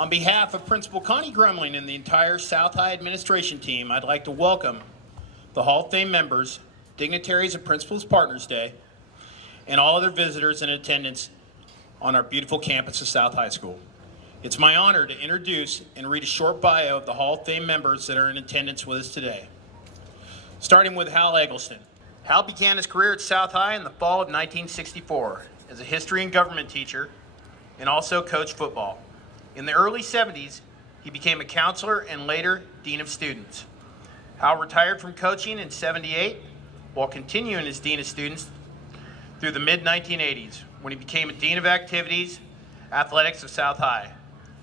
On behalf of Principal Connie Grumling and the entire South High administration team, I'd like to welcome the Hall of Fame members, dignitaries of Principals Partners Day, and all other visitors in attendance on our beautiful campus of South High School. It's my honor to introduce and read a short bio of the Hall of Fame members that are in attendance with us today. Starting with Hal Eggleston. Hal began his career at South High in the fall of 1964 as a history and government teacher and also coached football. In the early 70s, he became a counselor and later Dean of Students. Hal retired from coaching in '78 while continuing as Dean of Students through the mid-1980s when he became a Dean of Activities, Athletics of South High.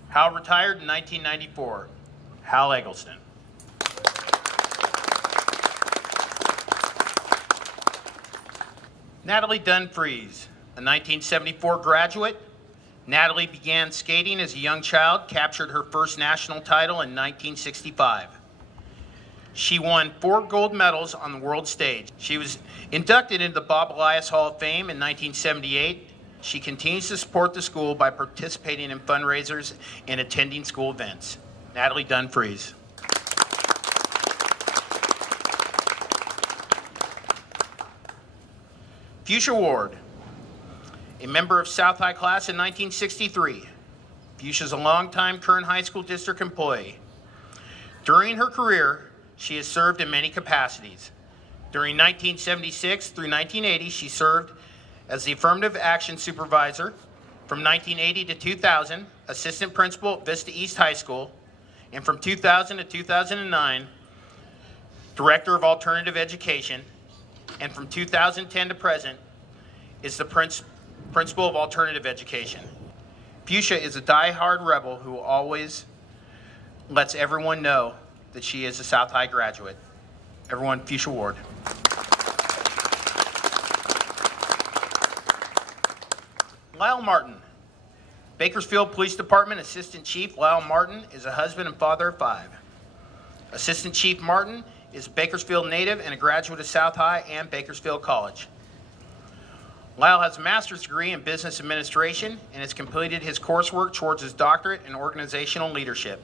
Hal retired in 1994. Hal Eggleston. Natalie Dunfries, a 1974 graduate. Natalie began skating as a young child, captured her first national title in 1965. She won 4 gold medals on the world stage. She was inducted into the Bob Elias Hall of Fame in 1978. She continues to support the school by participating in fundraisers and attending school events. Natalie Dunfries. Fuchsia Ward, a member of South High class in 1963. Fuchsia is a longtime current high school district employee. During her career, she has served in many capacities. During 1976 through 1980, she served as the Affirmative Action Supervisor. From 1980 to 2000, Assistant Principal at Vista East High School. And from 2000 to 2009, Director of Alternative Education. And from 2010 to present, is the Principal of Alternative Education. Fuchsia is a die-hard rebel who always lets everyone know that she is a South High graduate. Everyone, Fuchsia Ward. Lyle Martin. Bakersfield Police Department Assistant Chief Lyle Martin is a husband and father of 5. Assistant Chief Martin is a Bakersfield native and a graduate of South High and Bakersfield College. Lyle has a master's degree in business administration and has completed his coursework towards his doctorate in organizational leadership.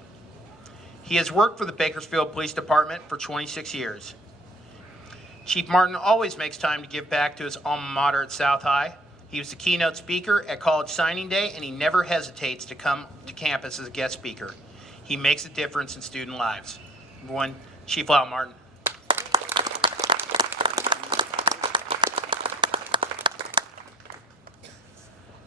He has worked for the Bakersfield Police Department for 26 years. Chief Martin always makes time to give back to his alma mater at South High. He was the keynote speaker at College Signing Day, and he never hesitates to come to campus as a guest speaker. He makes a difference in student lives. Everyone, Chief Lyle Martin.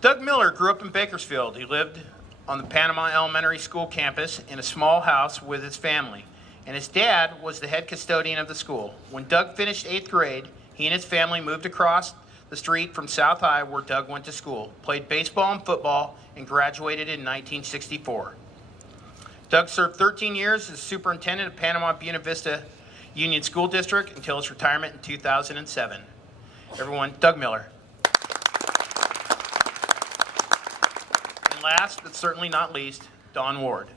Doug Miller grew up in Bakersfield. He lived on the Panama Elementary School campus in a small house with his family, and his dad was the head custodian of the school. When Doug finished 8th grade, he and his family moved across the street from South High where Doug went to school, played baseball and football, and graduated in 1964. Doug served 13 years as superintendent of Panama Buena Vista Union School District until his retirement in 2007. Everyone, Doug Miller. And last, but certainly not least, Don Ward.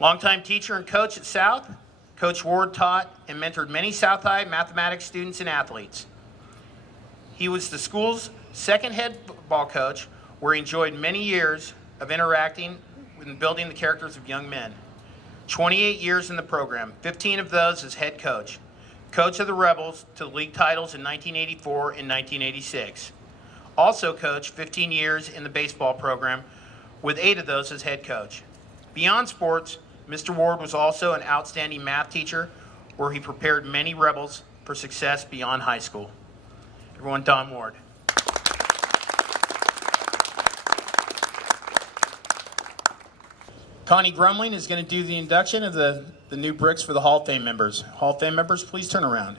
Longtime teacher and coach at South, Coach Ward taught and mentored many South High mathematics students and athletes. He was the school's second head football coach, where he enjoyed many years of interacting and building the characters of young men. 28 years in the program, 15 of those as head coach. Coach of the Rebels to league titles in 1984 and 1986. Also coached 15 years in the baseball program, with 8 of those as head coach. Beyond sports, Mr. Ward was also an outstanding math teacher, where he prepared many Rebels for success beyond high school. Everyone, Don Ward. Connie Grumling is going to do the induction of the new bricks for the Hall of Fame members. Hall of Fame members, please turn around.